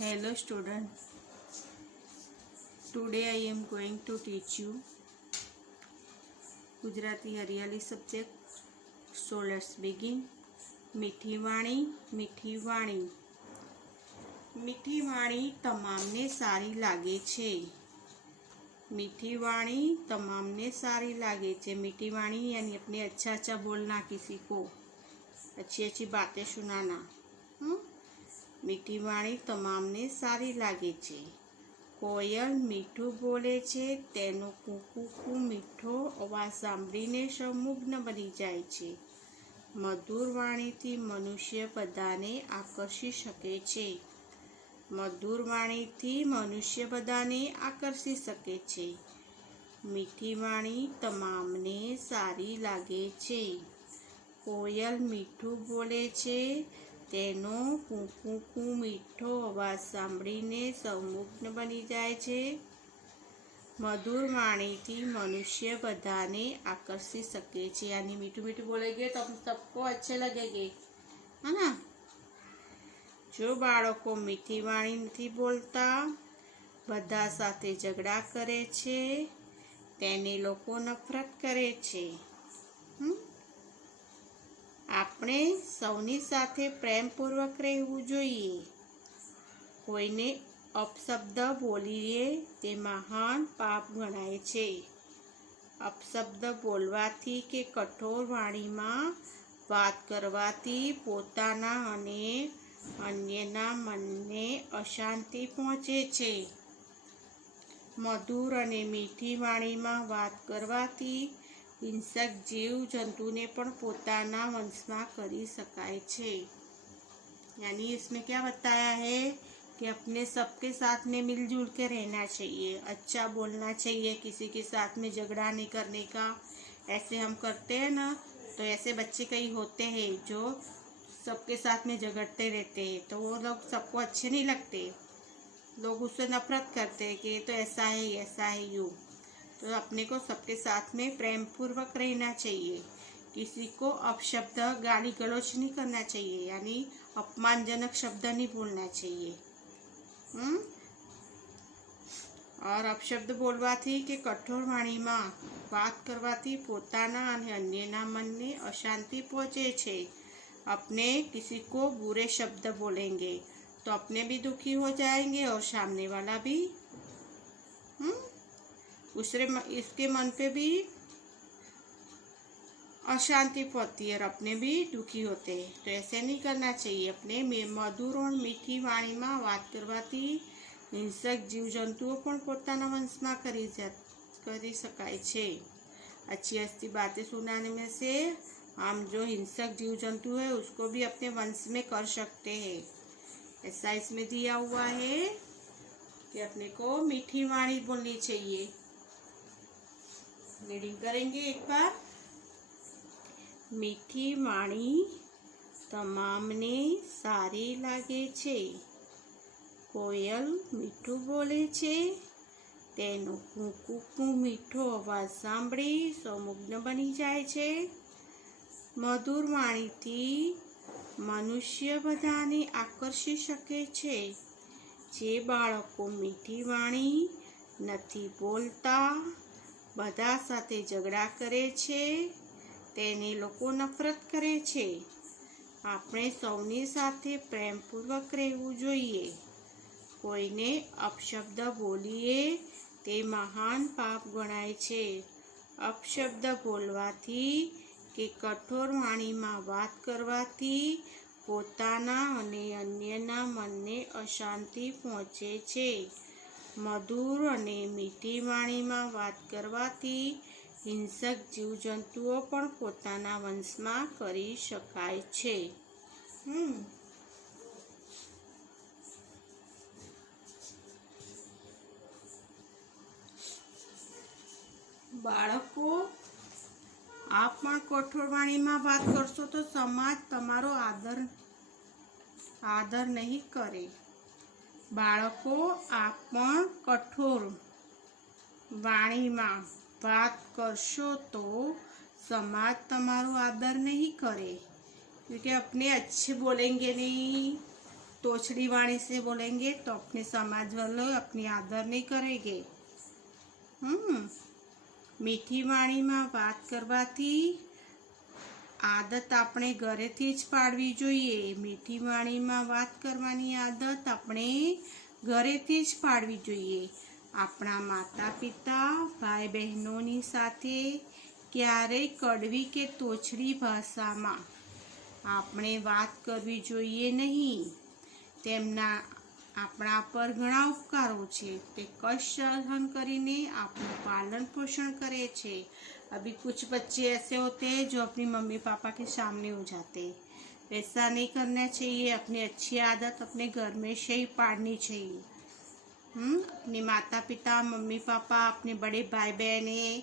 Hello student, today I am going to teach you Gujarati હરિયાળી subject. So let's begin. મીઠી વાણી. મીઠી વાણી તમામને સારી લાગે છે. मीठी वाणी तमामने सारी लागे छे. मीठी वाणी यानी अपने अच्छा अच्छा बोलना, किसी को अच्छी अच्छी बातें सुनाना. मीठी वाणी तमामने सारी लागे छे. कोयल मीठू बोले छे, तेनो कूकू मीठो अवाज सांभळीने सौ मुग्न बनी जाय छे. मधुर वाणीथी मनुष्य बधाने आकर्षी शके छे. मधुर वाणीथी मनुष्य बधाने आकर्षी सके छे. मीठी वाणी तमामने सारी लागे छे. कोयल मीठू बोले छे, तेनो कूकू मीठो अवाज सांभळीने सौ मुग्न बनी जाय छे. मधुर वाणीथी मनुष्य बधाने आकर्षी सके छे. यानी मीठू मीठू बोलेंगे तो हम सबको अच्छे लगेंगे, है ना. जो बाळको मीठी वाणी नहीं बोलता, बधा साथे झगड़ा करे छे, तेने लोको नफरत करे छे. आपणे सौनी साथे प्रेमपूर्वक रहेवुं जोईए. कोईने अपशब्द बोलीए ते महान पाप गणाय छे. अपशब्द बोलवाथी के कठोर वाणीमां वात करवाथी पोताना अने अन्यना मनने अशांति पहोंचे छे. मधुर अने मीठी वाणीमां वात करवाथी हिंसक जीव जंतुने पण पोताना वंशमां करी शकाय छे. यानी इसमें क्या बताया है कि अपने सबके साथ में मिलजुल के रहना चाहिए, अच्छा बोलना चाहिए, किसी के साथ में झगड़ा नहीं करने का. ऐसे हम करते हैं ना, तो ऐसे बच्चे कई होते हैं जो सबके साथ में झगड़ते रहते हैं, तो वो लोग सबको अच्छे नहीं लगते. लोग उससे नफरत करते हैं कि तो ऐसा है यूँ. तो अपने को सबके साथ में प्रेम पूर्वक रहना चाहिए. किसी को अपशब्द गाली गलौज नहीं करना चाहिए, यानी अपमानजनक शब्द नहीं बोलना चाहिए. और अपशब्द बोलवाथी के कठोर वाणीमां बात करवाथी पोताना अने अन्यना मनने अशांति पहुंचे छे. अपने किसी को बुरे शब्द बोलेंगे तो अपने भी दुखी हो जाएंगे और सामने वाला भी इसके मन पे भी अशांति पड़ती है और अपने भी दुखी होते हैं. तो ऐसे नहीं करना चाहिए. अपने मधुर और मीठी वाणी में बात करवाथी हिंसक जीव जंतुओं पण पोताना वंश में करी शकाय छे. अच्छी अच्छी बातें सुनाने में से हम जो हिंसक जीव जंतु है उसको भी अपने वंश में कर सकते हैं. ऐसा इसमें दिया हुआ है कि अपने को मीठी वाणी बोलनी चाहिए. रीडिंग करेंगे एक बार. मीठी वाणी तमामने सारी लागे छे. कोयल मीठू बोले छे, तेनो कूकू मीठो अवाज सांभળી सौ मुग्न बनी जाय छे. मधुर वाणीथी मनुष्य बधाने आकर्षी शके छे. जे बाळको मीठी वाणी नथी बोलता, बधा साथे झगड़ा करे छे, तेने लोको नफरत करे छे. आपणे सौनी साथे प्रेमपूर्वक रहेवुं जोईए. कोईने अपशब्द बोलीए ते महान पाप गणाय छे. अपशब्द बोलवाथी के कठोर वाणी में बात करवाथी पोताना अने अन्यना मनने अशांति पहोंचे छे. मधुर अने मीठी वाणी में बात करवाथी हिंसक जीव जंतुओं पण पोताना वंश में करी शकाय छे. बाळको आप पण कठोर वाणी में बात करशो तो समाज तमारो आदर नहीं करे. बाळको आप पण कठोर वाणी में बात करशो तो समाज तमारो आदर नहीं करे, क्योंकि अपने अच्छे बोलेंगे नहीं तोछड़ी वाणी से बोलेंगे तो अपने समाज वालों अपनी आदर नहीं करेंगे। मीठी वाणी में बात करवाथी आदत अपने घरेथी ज पाडवी जोईए। मीठी वाणी में बात करवानी आदत अपने घरेथी ज पाडवी जोईए। अपना माता पिता भाई बहनोनी साथे क्यारेय कड़वी के तोछड़ी भाषा में आपणे बात करवी जोईए नहीं। तेमना अपना पर घणा उपकारो छे। ते कष्ट सहन करीने आपनुं पालन पोषण करे छे। अभी कुछ बच्चे ऐसे होते हैं जो अपनी मम्मी पापा के सामने हो जाते हैं। वैसा नहीं करना चाहिए। अपनी अच्छी आदत अपने घर में से ही पाड़नी चाहिए। अपने माता पिता मम्मी पापा अपने बड़े भाई बहन है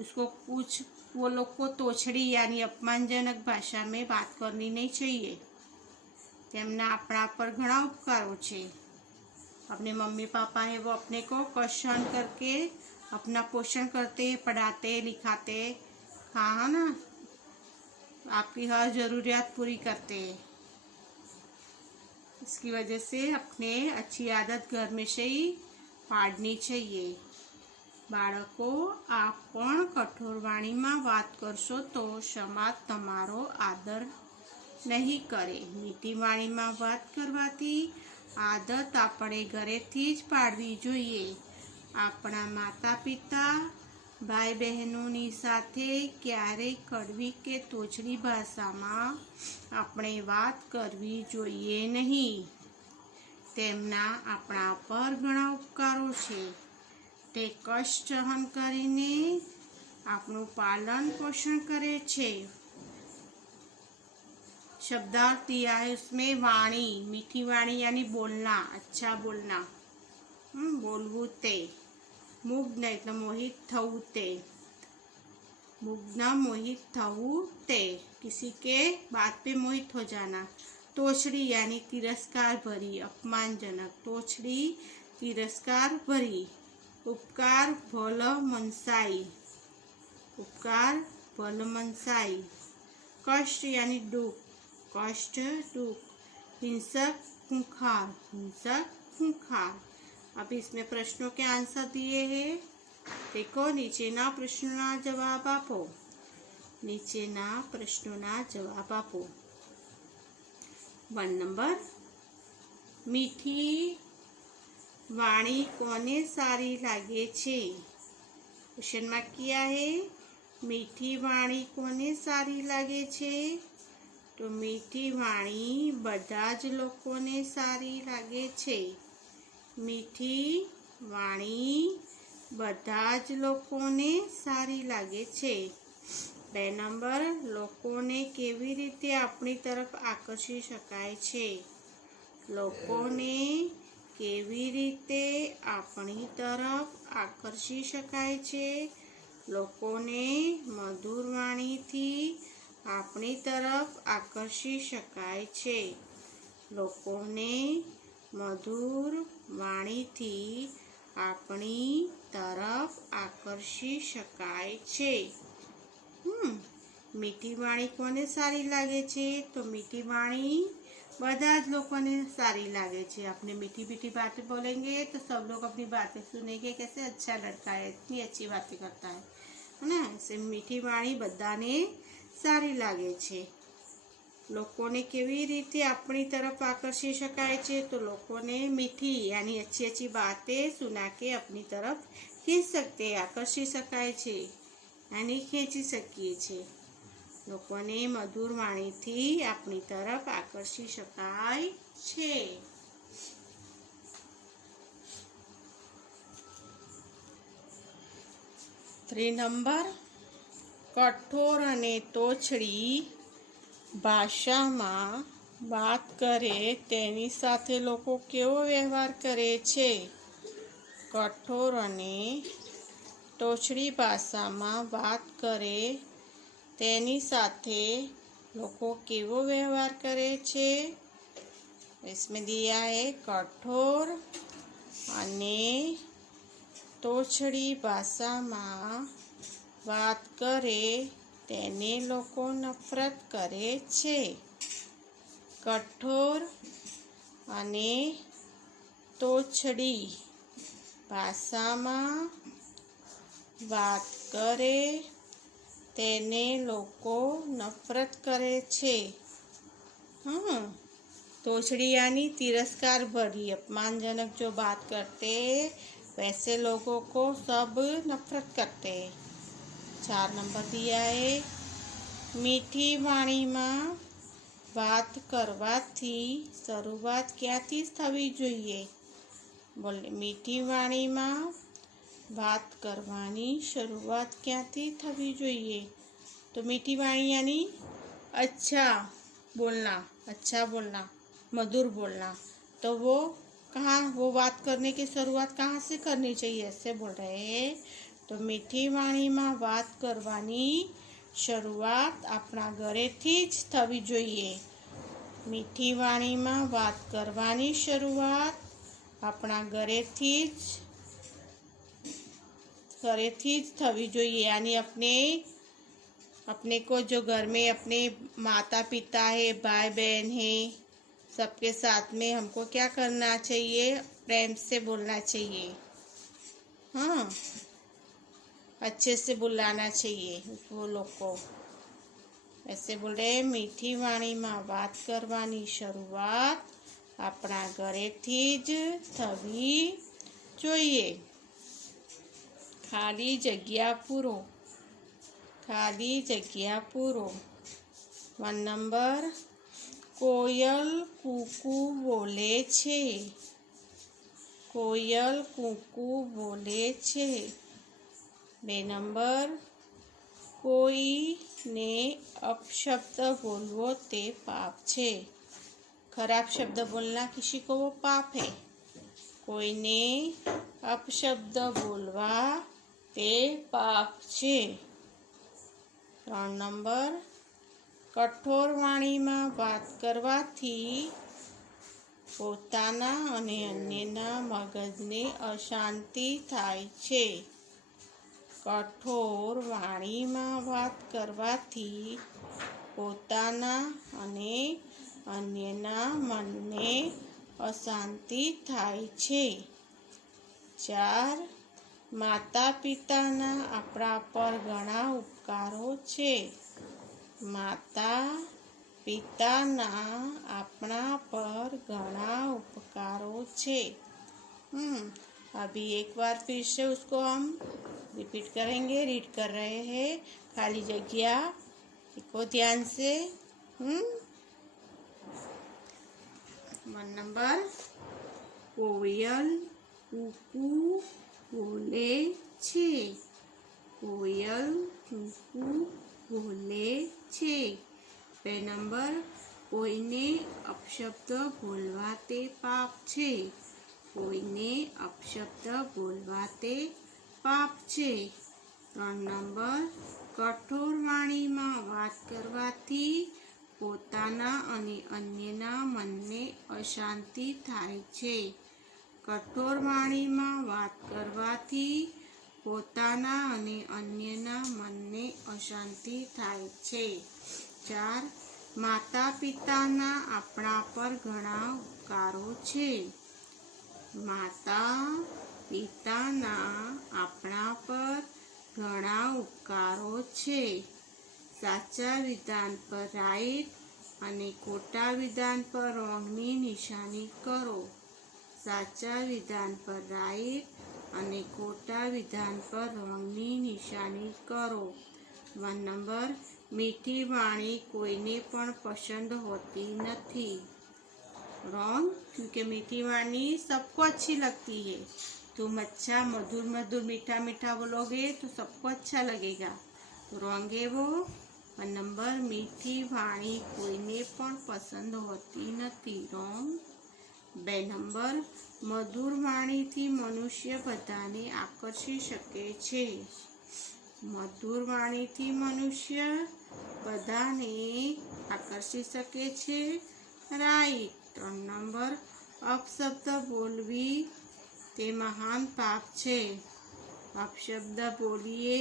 उसको कुछ वो लोग को तोछड़ी यानी अपमानजनक भाषा में बात करनी नहीं चाहिए। तेमना अपना पर घणा उपकारो छे। अपने मम्मी पापा है वो अपने को कष्ट सहन करके अपना पोषण करते पढ़ाते लिखाते हाँ ना आपकी हर जरूरियात पूरी करते हैं। इसकी वजह से अपने अच्छी आदत घर में से ही पाड़नी चाहिए। बाळको आप पण कठोर वाणी में बात करशो तो समाज तमारो आदर नहीं करे। मीठी वाणी में बात करवाथी आदत अपने घरेथी ज पाडवी जोईए। अपना माता पिता भाई बहनोनी साथे क्यारेय कड़वी के तोछड़ी भाषा में अपने बात करवी जोईए नहीं। तेमना अपना पर घणा उपकारो छे। ते कष्ट सहन करीने आपनुं पालन पोषण करे छे। शब्दार्थ दिया है उसमें वाणी मीठी वाणी यानी बोलना अच्छा बोलना। बोलवू ते मुग्ध એટલે मोहित थवू ते मुग्ध मोहित थवू ते किसी के बात पे मोहित हो जाना। तोछड़ी यानी तिरस्कार भरी अपमानजनक। तोछड़ी तिरस्कार भरी। उपकार भल मनसाई उपकार भल मनसाई। कष्ट यानी दुख कष्ट दुख। हिंसक खूंखार हिंसक खूंखार। अब इसमें प्रश्नों के आंसर दिए हैं। देखो नीचेना प्रश्नोना जवाब आपो। नीचेना प्रश्नोना जवाब आपो। 1 नंबर मीठी वाणी कोने सारी लागे छे। क्वेश्चन में किया है मीठी वाणी कोने सारी लागे छे। तो मीठी वाणी बधा ज लोकोने सारी लागे छे। मीठी वाणी बधा ज लोकोने सारी लागे छे। 2 नंबर लोकोने केवी रीते अपनी तरफ आकर्षी शकाय छे। लोकोने केवी रीते अपनी तरफ आकर्षी शकाय छे। लोकोने मधुर वाणीथी अपनी तरफ आकर्षी शकाय छे। लोकोने मधुर वाणीथी अपनी तरफ आकर्षी शकाय छे। मीठी वाणी कोने सारी लागे छे। तो मीठी वाणी बधा ज लोकोने सारी लागे छे। अपने मीठी मीठी बातें बोलेंगे तो सब लोग अपनी बातें सुनेंगे। कैसे अच्छा लड़का है इतनी अच्छी बातें करता है ना। ऐसे मीठी वाणी बधाने सारी लागे छे। लोकोने केवी रीते अपनी तरफ आकर्षी शकाय छे। तो लोकोने मीठी यानी अच्छी अच्छी बातें सुना के अपनी तरफ खींच सकते आकर्षी शकाय छे यानी खींची सकीए छे। लोकोने मधुर वाणीथी अपनी तरफ आकर्षी शकाय छे। 3 नंबर कठोर अने तोछड़ी भाषा में बात करे तेनी साथे लोको केवो व्यवहार करे छे। कठोर अने तोछड़ी भाषा में बात करे तेनी साथे लोको केवो व्यवहार करे छे। इसमें दिया है कठोर अने तोछड़ी भाषा में बात करे तेने लोको नफरत करे छे। कठोर અને તોછડી ભાષામાં વાત કરે તેને લોકો નફરત કરે છે। तोछड़ी यानी तिरस्कार भरी अपमानजनक जो बात करते वैसे लोगों को सब नफरत करते हैं। 4 नंबर दिया है, मीठी वाणी में बात करवाथी शरूआत क्यांथी थवी जोईए। बोले मीठी वाणी में बात करवानी शरूआत क्यांथी थवी जोईए। तो मीठी वाणी यानी अच्छा बोलना, मधुर बोलना। तो वो बात करने की शुरुआत कहाँ से करनी चाहिए, ऐसे बोल रहे हैं। तो मीठी वाणी में बात करवानी शुरुआत अपना घरेथी ज थवी जोईए। मीठी वाणी में बात करवानी शुरुआत अपना घरेथी ज थवी जोईए। यानी अपने को जो घर में अपने माता पिता है, भाई बहन है, सबके साथ में हमको क्या करना चाहिए, प्रेम से बोलना चाहिए। अच्छे से बुलाना चाहिए वो लोग को। ऐसे बोल रहे मीठी वाणी में बात करवानी शुरुआत अपना घरेथी ज थवी जोईए। खाली जग्या पूरो। 1 नंबर, कोयल कूकू बोले छे। 2 नंबर, कोई ने अपशब्द बोलवो ते पाप छे। खराब शब्द बोलना किसी को वो पाप है। कोई ने अपशब्द बोलवा ते पाप छे। 3 नंबर, कठोर वाणी में बात करवाथी पोताना अने अन्यना मगजने अशांति थाय छे। कठोर वाणी में बात करवाथी पोताना अने अन्यना मनने अशांति थाय छे। 4, माता पिताना आपणा पर घणा उपकारो छे। माता पिताना आपणा पर घणा उपकारो छे। अभी एक बार फिर से उसको हम रिपीट करेंगे। रीड कर रहे हैं, खाली जगह को ध्यान से। 1 नंबर, कोयल कूकू बोले छे। 2 नंबर, कोईने अपशब्द बोलवा ते पाप छे। 3 नंबर, कठोर वाणी में बात करवाथी पोताना अने अन्यना मनने अशांति थाय छे। कठोर वाणी में बात करवाथी पोताना अने अन्यना मनने अशांति थाय छे। 4, माता पिताना आपणा पर घणा उपकारो छे। माता पिताना आपणा पर घणा उपकारो छे। साचा विधान पर राइट अने खोटा विधान पर रोंगनी निशानी करो। साचा विधान पर राइट अने खोटा विधान पर रोंगनी निशानी करो। 1 नंबर, मीठी वाणी कोईने पण पसंद होती नहीं। रॉन्ग, क्योंकि मीठी वाणी सबको अच्छी लगती है। तुम अच्छा मधुर मीठा मीठा बोलोगे तो सबको अच्छा लगेगा। तो रॉन्ग है वो। 1 नंबर, मीठी वाणी कोईने पण पसंद होती नहीं। रॉन्ग। 2 नंबर, मधुर वाणी थी मनुष्य बधाने आकर्षी शके छे। मधुर वाणी थी मनुष्य बधाने आकर्षी शके छे। राइट। 3 नंबर, अपशब्द बोलवी ते महान पाप छे। अपशब्द बोलीए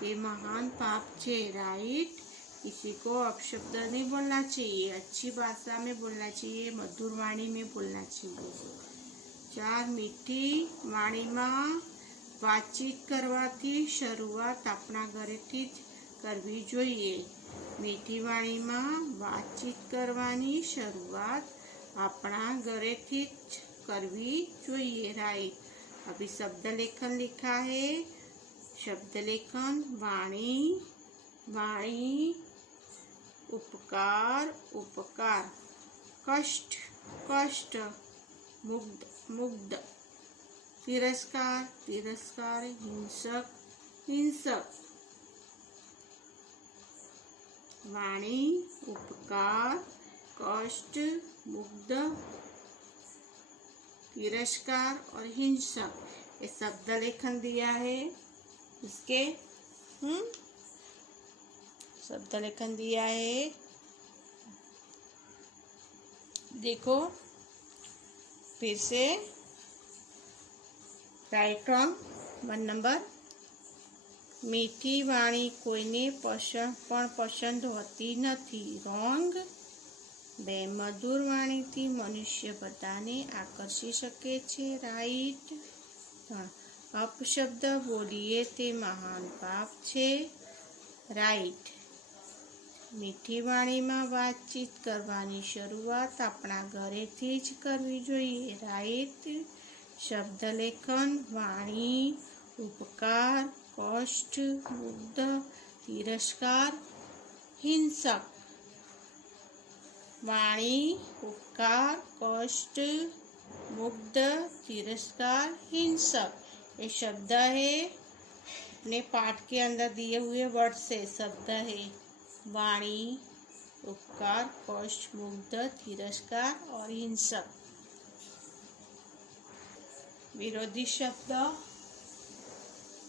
ते महान पाप छे। राइट। किसी को अपशब्द नहीं बोलना चाहिए, अच्छी भाषा में बोलना चाहिए, मधुर वाणी में बोलना चाहिए। 4 मीठी वाणीમાં વાતચીત કરવાથી શરૂઆત આપણા ઘરેથી જ કરવી જોઈએ। મીઠી વાણીમાં વાતચીત કરવાની શરૂઆત अपना घरेથી જ करवी જોઈએ। राइट। अभी शब्द लेखन लिखा है। शब्द लेखन वाणी, वाणी, उपकार, उपकार, कष्ट, कष्ट, मुग्ध, मुग्ध, तिरस्कार, तिरस्कार, हिंसक, हिंसक। वाणी, उपकार, कष्ट, मुग्ध, तिरस्कार और हिंसक, ये शब्द लेखन दिया है। इसके शब्द लेखन दिया है। देखो फिर से राइट रॉन्ग 1 नंबर। मीठी वाणी कोईने पसंद होती नहीं। रॉन्ग 2 मधुर वाणीथी मनुष्य बधाने आकर्षी शके छे। राइट। 3 अपशब्द बोलीए ते महान पाप छे। राइट। मीठी वाणीमां वातचीत करवानी शरूआत आपणा घरेथी ज करवी जोईए। राइट। शब्द लेखन वाणी, उपकार, कष्ट, मुग्ध, तिरस्कार, हिंसक। वाणी, उपकार, कष्ट, मुग्ध, तिरस्कार, हिंसक, ये शब्द है। अपने पाठ के अंदर दिए हुए वर्ड से शब्द है। वाणी, उपकार, कष्ट, मुग्ध, तिरस्कार और हिंसक। विरोधी शब्द,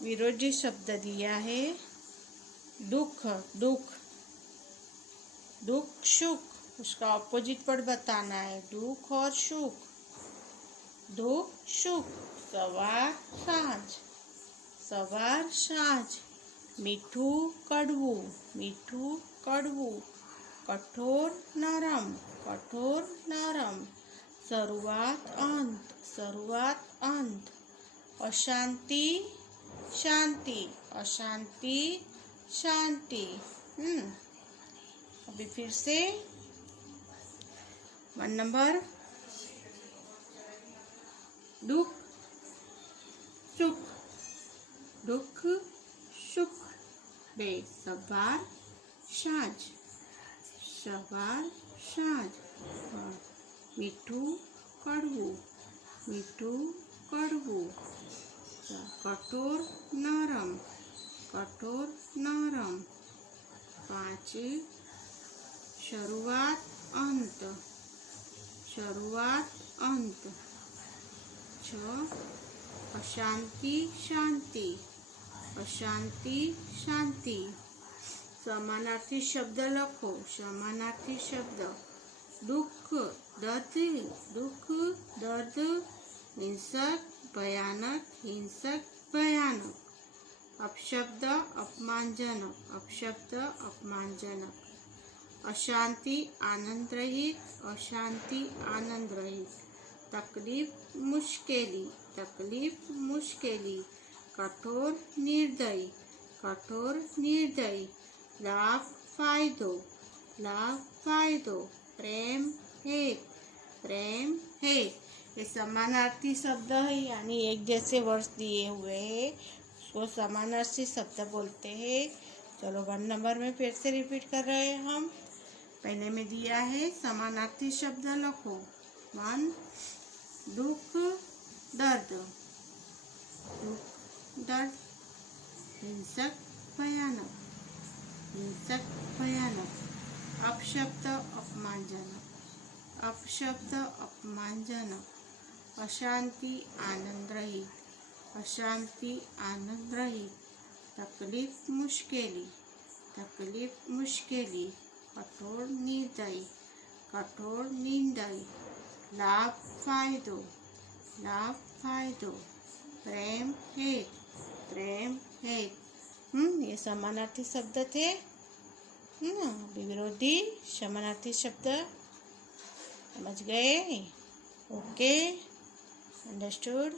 विरोधी शब्द दिया है। दुख, दुख, दुख, सुख, उसका ऑपोजिट वर्ड बताना है। दुख और सुख। दुख, सुख, सवार, साँझ, सवार, साँझ। मीठू, कड़वू, मीठू, कड़वू, कठोर, नरम, कठोर, नरम, शुरुआत, अंत, शुरुआत, अंत, अशांति, शांति, अशांति, शांति। अभी फिर से 1 नंबर। दुख, सुख, दुख, सुख, 2 सवार, साँझ, सवार, साँझ। मीठू, कड़वू, मीठू, कड़वू, कठोर, नरम, कठोर, नरम। 5 शुरुआत, अंत, शुरुआत, अंत। 6 अशांति, शांति, अशांति, शांति। समानार्थी शब्द लखो। समानार्थी शब्द दुख, दर्द, दुख, दर्द, हिंसक, भयानक, हिंसक, भयानक। अपशब्द अपमानजनक, अपशब्द अपमानजनक। अशांति आनंद रहित, अशांति आनंद रहित। तकलीफ मुश्किली, तकलीफ मुश्किली। कठोर निर्दयी, कठोर निर्दयी। लाभ फायदो, लाभ फायदो। प्रेम हेत, प्रेम हेत। ये समानार्थी शब्द है, यानी एक जैसे वर्ड दिए हुए हैं, उसको समानार्थी शब्द बोलते हैं। चलो 1 नंबर में फिर से रिपीट कर रहे हैं हम। पहले में दिया है समानार्थी शब्द लिखो। 1 दुख, दर्द, दुख, दर्द। हिंसक, भयानक, हिंसक, भयानक। अपशब्द अपमानजनक, अपशब्द अपमानजनक। अशांति आनंद रहित, अशांति आनंद रहित। तकलीफ मुश्किली, तकलीफ मुश्किली। कठोर निर्दयी, कठोर निर्दयी। लाभ फायदो, लाभ फायदो। प्रेम हेत, प्रेम हेत। ये समानार्थी शब्द थे। है ना। अभी विरोधी समानार्थी शब्द समझ गए? Okay, understood.